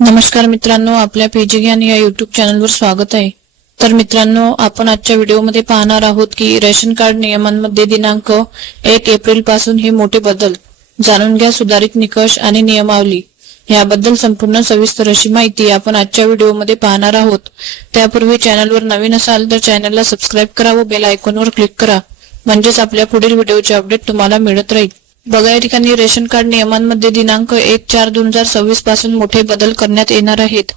नमस्कार मित्रांनो, आपल्या पीजी ज्ञान या युट्यूब चॅनलवर स्वागत आहे। तर मित्रांनो, आपण आजच्या व्हिडिओमध्ये पाहणार आहोत की रेशन कार्ड नियमांमध्ये दिनांक 1 एप्रिल पासून हे मोठे बदल जाणून घ्या। सुधारित निकष आणि नियमावली याबद्दल संपूर्ण सविस्तर अशी माहिती आपण आजच्या व्हिडिओमध्ये पाहणार आहोत। त्यापूर्वी चॅनलवर नवीन असाल तर चॅनलला सबस्क्राइब करा व बेल आयकॉनवर क्लिक करा, म्हणजेच आपल्या पुढील व्हिडिओचे अपडेट तुम्हाला मिळत राहील। बघा, या ठिकाणी रेशन कार्ड नियमांमध्ये दिनांक 1/4/2026 पासून मोठे बदल करण्यात येणार आहेत।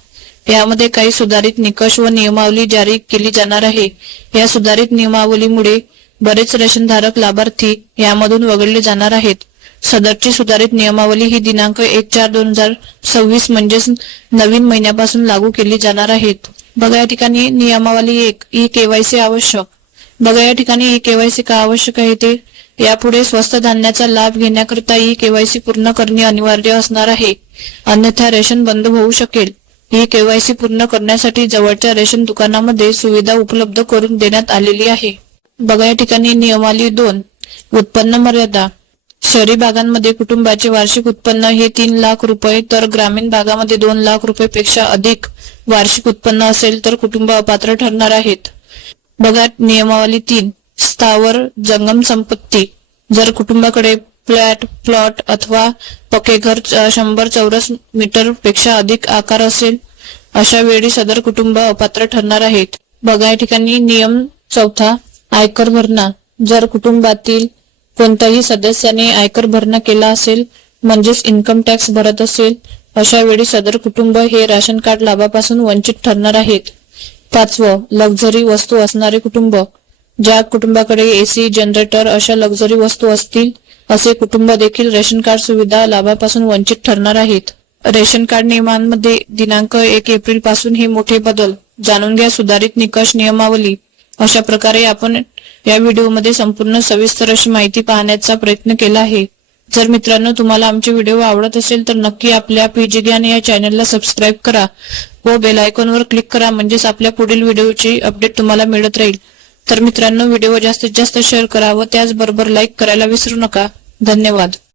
यामध्ये काही सुधारित निकष व नियमावली जारी केली जाणार आहे। या सुधारित नियमावलीमुळे बरेच रेशनधारक लाभार्थी यामधून वगळले जाणार आहेत। सदरची सुधारित नियमावली ही दिनांक 1/4/2026 म्हणजेच नवीन महिन्यापासून लागू केली जाणार आहेत। बघा, या ठिकाणी नियमावली 1 ई केवायसी आवश्यक। बघा, या ठिकाणी ई केवायसी का आवश्यक आहे ते यापुढे स्वस्त धान्याचा लाभ घेण्याकरिता ई केवायसी पूर्ण करणे अनिवार्य असणार आहे, अन्यथा रेशन बंद होऊ शकेल। ई केवायसी पूर्ण करण्यासाठी जवळच्या रेशन दुकानामध्ये सुविधा उपलब्ध करून देण्यात आलेली आहे। बघा, या ठिकाणी नियमावली 2 उत्पन्न मर्यादा। शहरी भागांमध्ये कुटुंबाचे वार्षिक उत्पन्न हे 3 लाख रुपये तर ग्रामीण भागामध्ये 2 लाख रुपये अधिक वार्षिक उत्पन्न असेल तर कुटुंब अपात्र ठरणार आहेत। बघा, नियमावली 3 स्थावर जंगम संपत्ती। जर कुटुंबाकडे फ्लॅट, प्लॉट अथवा पक्के घर 100 चौरस मीटर पेक्षा अधिक आकार असेल, अशा वेळी सदर कुटुंब अपात्र ठरणार आहेत। बघा, या ठिकाणी नियम 4 आयकर भरणा। जर कुटुंबातील कोणत्याही सदस्याने आयकर भरणा केला असेल, म्हणजेच इन्कम टॅक्स भरत असेल, अशा वेळी सदर कुटुंब हे राशन कार्ड लाभापासून वंचित ठरणार आहेत। 5 लक्झरी वस्तू असणारे कुटुंब। ज्या कुटुंबाकडे एसी, जनरेटर अशा लक्झरी वस्तू असतील, असे कुटुंब देखील रेशन कार्ड सुविधा लाभापासून वंचित ठरणार आहेत। रेशन कार्ड नियमांमध्ये दिनांक 1 एप्रिल पासून हे मोठे बदल जाणून घ्या। सुधारित निकष नियमावली अशा प्रकारे आपण या व्हिडिओमध्ये संपूर्ण सविस्तर अशी माहिती पाहण्याचा प्रयत्न केला आहे। जर मित्रांनो तुम्हाला आमचे व्हिडिओ आवडत असेल तर नक्की आपल्या पीजी ज्ञान या चॅनलला सबस्क्राइब करा व बेल आयकॉनवर क्लिक करा, म्हणजेच आपल्या पुढील व्हिडिओची अपडेट तुम्हाला मिळत राहील। तर मित्रांनो, व्हिडिओ जास्तीत जास्त शेअर करा व त्याचबरोबर लाईक करायला विसरू नका। धन्यवाद।